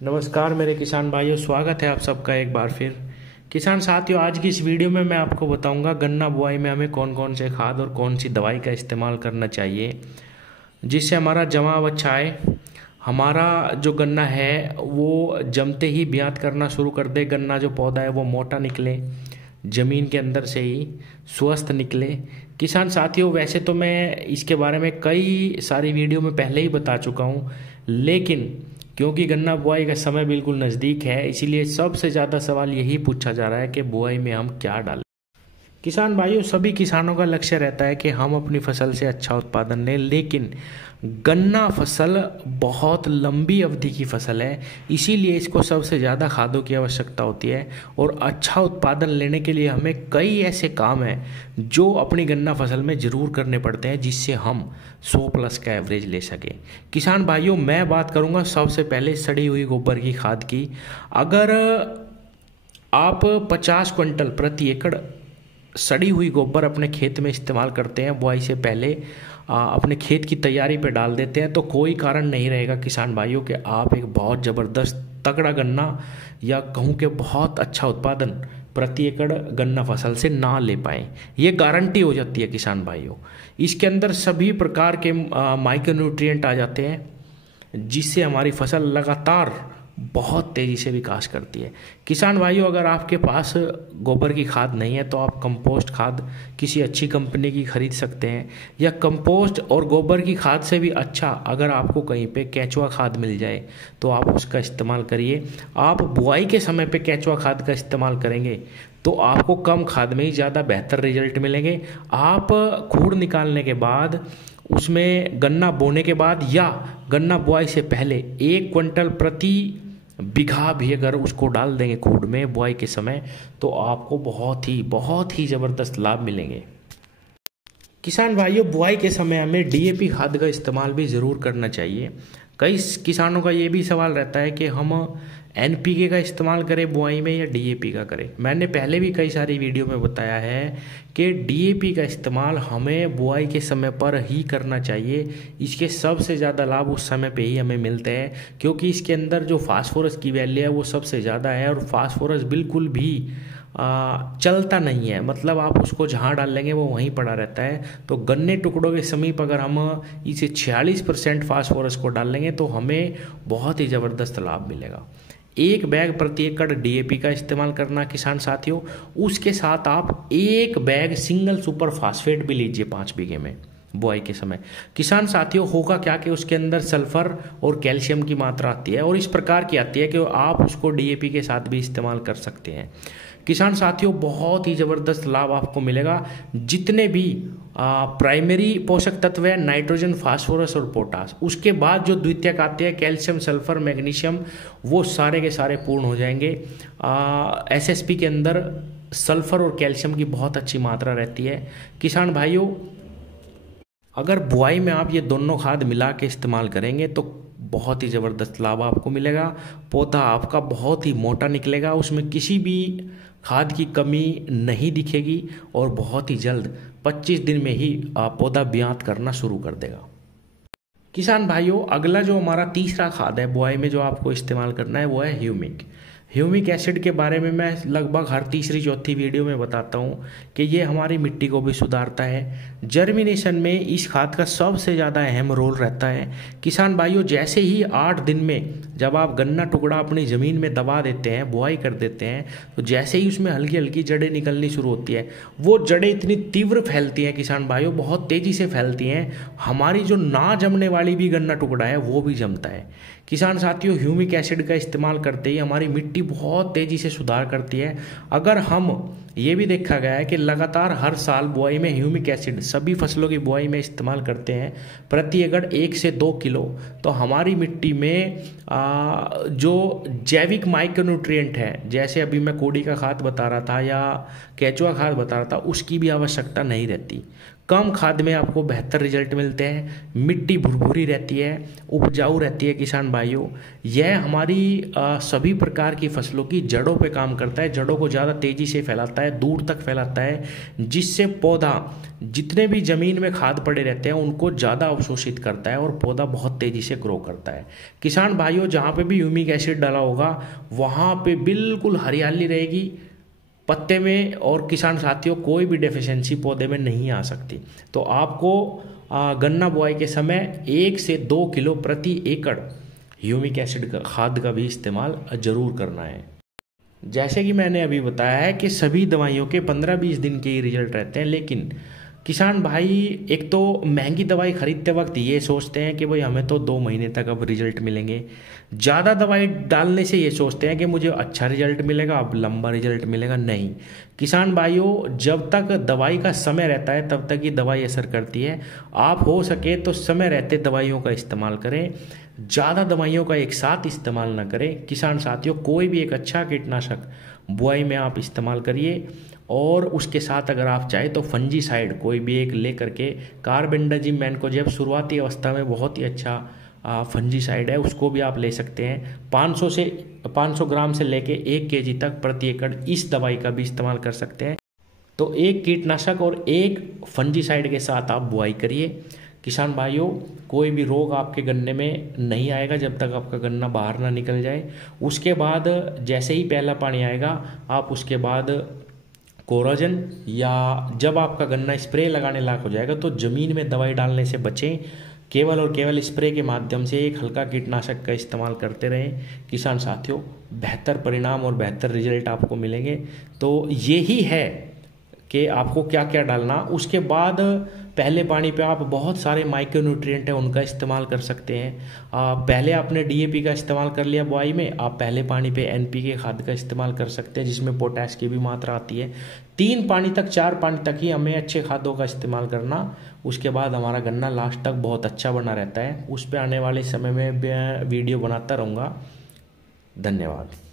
नमस्कार मेरे किसान भाइयों, स्वागत है आप सबका एक बार फिर। किसान साथियों, आज की इस वीडियो में मैं आपको बताऊंगा गन्ना बुआई में हमें कौन कौन से खाद और कौन सी दवाई का इस्तेमाल करना चाहिए जिससे हमारा जमाव अच्छा आए, हमारा जो गन्ना है वो जमते ही ब्यात करना शुरू कर दे, गन्ना जो पौधा है वो मोटा निकले, ज़मीन के अंदर से ही स्वस्थ निकले। किसान साथियों, वैसे तो मैं इसके बारे में कई सारी वीडियो में पहले ही बता चुका हूँ, लेकिन क्योंकि गन्ना बुआई का समय बिल्कुल नज़दीक है, इसीलिए सबसे ज़्यादा सवाल यही पूछा जा रहा है कि बुआई में हम क्या डालें। किसान भाइयों, सभी किसानों का लक्ष्य रहता है कि हम अपनी फसल से अच्छा उत्पादन लें, लेकिन गन्ना फसल बहुत लंबी अवधि की फसल है, इसीलिए इसको सबसे ज़्यादा खादों की आवश्यकता होती है। और अच्छा उत्पादन लेने के लिए हमें कई ऐसे काम हैं जो अपनी गन्ना फसल में ज़रूर करने पड़ते हैं जिससे हम 100+ का एवरेज ले सकें। किसान भाइयों, मैं बात करूँगा सबसे पहले सड़ी हुई गोबर की खाद की। अगर आप 50 क्विंटल प्रति एकड़ सड़ी हुई गोबर अपने खेत में इस्तेमाल करते हैं, बुआई से पहले अपने खेत की तैयारी पे डाल देते हैं, तो कोई कारण नहीं रहेगा किसान भाइयों कि आप एक बहुत ज़बरदस्त तगड़ा गन्ना या कहूँ कि बहुत अच्छा उत्पादन प्रति एकड़ गन्ना फसल से ना ले पाएँ। ये गारंटी हो जाती है किसान भाइयों। इसके अंदर सभी प्रकार के माइक्रोन्यूट्रिएंट आ जाते हैं जिससे हमारी फसल लगातार बहुत तेज़ी से विकास करती है। किसान भाइयों, अगर आपके पास गोबर की खाद नहीं है तो आप कंपोस्ट खाद किसी अच्छी कंपनी की खरीद सकते हैं, या कंपोस्ट और गोबर की खाद से भी अच्छा अगर आपको कहीं पे केंचुआ खाद मिल जाए तो आप उसका इस्तेमाल करिए। आप बुआई के समय पे केंचुआ खाद का इस्तेमाल करेंगे तो आपको कम खाद में ही ज़्यादा बेहतर रिजल्ट मिलेंगे। आप खूड़ निकालने के बाद, उसमें गन्ना बोने के बाद या गन्ना बुआई से पहले 1 क्विंटल प्रति बीघा भी अगर उसको डाल देंगे खूड़ में बुआई के समय, तो आपको बहुत ही ज़बरदस्त लाभ मिलेंगे। किसान भाइयों, बुआई के समय हमें डीएपी खाद का इस्तेमाल भी ज़रूर करना चाहिए। कई किसानों का ये भी सवाल रहता है कि हम एनपीके का इस्तेमाल करें बुआई में या डीएपी का करें। मैंने पहले भी कई सारी वीडियो में बताया है कि डीएपी का इस्तेमाल हमें बुआई के समय पर ही करना चाहिए। इसके सबसे ज़्यादा लाभ उस समय पे ही हमें मिलते हैं, क्योंकि इसके अंदर जो फास्फोरस की वैल्यू है वो सबसे ज़्यादा है, और फास्फोरस बिल्कुल भी चलता नहीं है, मतलब आप उसको जहाँ डाल लेंगे वो वहीं पड़ा रहता है। तो गन्ने टुकड़ों के समीप अगर हम इसे 46% फास्फोरस को डाल लेंगे तो हमें बहुत ही ज़बरदस्त लाभ मिलेगा। 1 बैग प्रति एकड़ डीएपी का इस्तेमाल करना किसान साथियों। उसके साथ आप 1 बैग सिंगल सुपर फास्फेट भी लीजिए 5 बीघे में बुआई के समय। किसान साथियों, होगा क्या कि उसके अंदर सल्फर और कैल्शियम की मात्रा आती है, और इस प्रकार की आती है कि आप उसको डीएपी के साथ भी इस्तेमाल कर सकते हैं। किसान साथियों, बहुत ही ज़बरदस्त लाभ आपको मिलेगा। जितने भी प्राइमरी पोषक तत्व है, नाइट्रोजन, फास्फोरस और पोटास, उसके बाद जो द्वितीयक आते हैं कैल्शियम, सल्फर, मैग्नीशियम, वो सारे के सारे पूर्ण हो जाएंगे। एसएसपी के अंदर सल्फर और कैल्शियम की बहुत अच्छी मात्रा रहती है। किसान भाइयों, अगर बुआई में आप ये दोनों खाद मिला के इस्तेमाल करेंगे तो बहुत ही ज़बरदस्त लाभ आपको मिलेगा। पौधा आपका बहुत ही मोटा निकलेगा, उसमें किसी भी खाद की कमी नहीं दिखेगी, और बहुत ही जल्द 25 दिन में ही पौधा ब्यात करना शुरू कर देगा। किसान भाइयों, अगला जो हमारा तीसरा खाद है बुआई में जो आपको इस्तेमाल करना है वो है ह्यूमिक एसिड के बारे में मैं लगभग हर तीसरी चौथी वीडियो में बताता हूँ कि ये हमारी मिट्टी को भी सुधारता है। जर्मिनेशन में इस खाद का सबसे ज़्यादा अहम रोल रहता है। किसान भाइयों, जैसे ही 8 दिन में जब आप गन्ना टुकड़ा अपनी ज़मीन में दबा देते हैं, बुआई कर देते हैं, तो जैसे ही उसमें हल्की हल्की जड़ें निकलनी शुरू होती है, वो जड़ें इतनी तीव्र फैलती हैं किसान भाइयों, बहुत तेज़ी से फैलती हैं, हमारी जो ना जमने वाली भी गन्ना टुकड़ा है वो भी जमता है। किसान साथियों, ह्यूमिक एसिड का इस्तेमाल करते ही हमारी मिट्टी बहुत तेज़ी से सुधार करती है। अगर हम, ये भी देखा गया है कि लगातार हर साल बुआई में ह्यूमिक एसिड सभी फसलों की बुआई में इस्तेमाल करते हैं प्रति एकड़ 1 से 2 किलो, तो हमारी मिट्टी में जो जैविक माइक्रोन्यूट्रिएंट है, जैसे अभी मैं कोड़ी का खाद बता रहा था या केंचुआ खाद बता रहा था, उसकी भी आवश्यकता नहीं रहती। कम खाद में आपको बेहतर रिजल्ट मिलते हैं। मिट्टी भुरभुरी रहती है, उपजाऊ रहती है किसान भाइयों। यह हमारी सभी प्रकार की फसलों की जड़ों पे काम करता है, जड़ों को ज़्यादा तेज़ी से फैलाता है, दूर तक फैलाता है, जिससे पौधा जितने भी ज़मीन में खाद पड़े रहते हैं उनको ज़्यादा अवशोषित करता है और पौधा बहुत तेज़ी से ग्रो करता है। किसान भाइयों, जहाँ पे भी ह्यूमिक एसिड डाला होगा वहाँ पे बिल्कुल हरियाली रहेगी पत्ते में, और किसान साथियों कोई भी डेफिशिएंसी पौधे में नहीं आ सकती। तो आपको गन्ना बुआई के समय 1 से 2 किलो प्रति एकड़ ह्यूमिक एसिड का खाद का भी इस्तेमाल जरूर करना है। जैसे कि मैंने अभी बताया है कि सभी दवाइयों के 15-20 दिन के ही रिजल्ट रहते हैं, लेकिन किसान भाई एक तो महंगी दवाई खरीदते वक्त ये सोचते हैं कि भाई हमें तो 2 महीने तक अब रिजल्ट मिलेंगे। ज़्यादा दवाई डालने से ये सोचते हैं कि मुझे अच्छा रिजल्ट मिलेगा, अब लंबा रिजल्ट मिलेगा। नहीं किसान भाइयों, जब तक दवाई का समय रहता है तब तक ही दवाई असर करती है। आप हो सके तो समय रहते दवाइयों का इस्तेमाल करें, ज़्यादा दवाइयों का एक साथ इस्तेमाल ना करें। किसान साथियों, कोई भी एक अच्छा कीटनाशक बुआई में आप इस्तेमाल करिए, और उसके साथ अगर आप चाहें तो फंजीसाइड कोई भी एक ले करके, कार्बेंडाजिम मैनकोजेब शुरुआती अवस्था में बहुत ही अच्छा फंजीसाइड है, उसको भी आप ले सकते हैं। 500 ग्राम से लेके 1 केजी तक प्रति एकड़ इस दवाई का भी इस्तेमाल कर सकते हैं। तो एक कीटनाशक और एक फंजीसाइड के साथ आप बुआई करिए। किसान भाइयों, कोई भी रोग आपके गन्ने में नहीं आएगा जब तक आपका गन्ना बाहर ना निकल जाए। उसके बाद जैसे ही पहला पानी आएगा, आप उसके बाद कोराजन, या जब आपका गन्ना स्प्रे लगाने लायक हो जाएगा तो ज़मीन में दवाई डालने से बचें। केवल और केवल स्प्रे के माध्यम से एक हल्का कीटनाशक का इस्तेमाल करते रहें। किसान साथियों, बेहतर परिणाम और बेहतर रिजल्ट आपको मिलेंगे। तो यही है कि आपको क्या क्या डालना। उसके बाद पहले पानी पे आप बहुत सारे माइक्रो न्यूट्रिएंट हैं उनका इस्तेमाल कर सकते हैं। पहले आपने डीएपी का इस्तेमाल कर लिया बुआई में, आप पहले पानी पे एनपीके खाद का इस्तेमाल कर सकते हैं जिसमें पोटैश की भी मात्रा आती है। 3 पानी तक 4 पानी तक ही हमें अच्छे खादों का इस्तेमाल करना। उसके बाद हमारा गन्ना लास्ट तक बहुत अच्छा बना रहता है। उस पर आने वाले समय में वीडियो बनाता रहूँगा। धन्यवाद।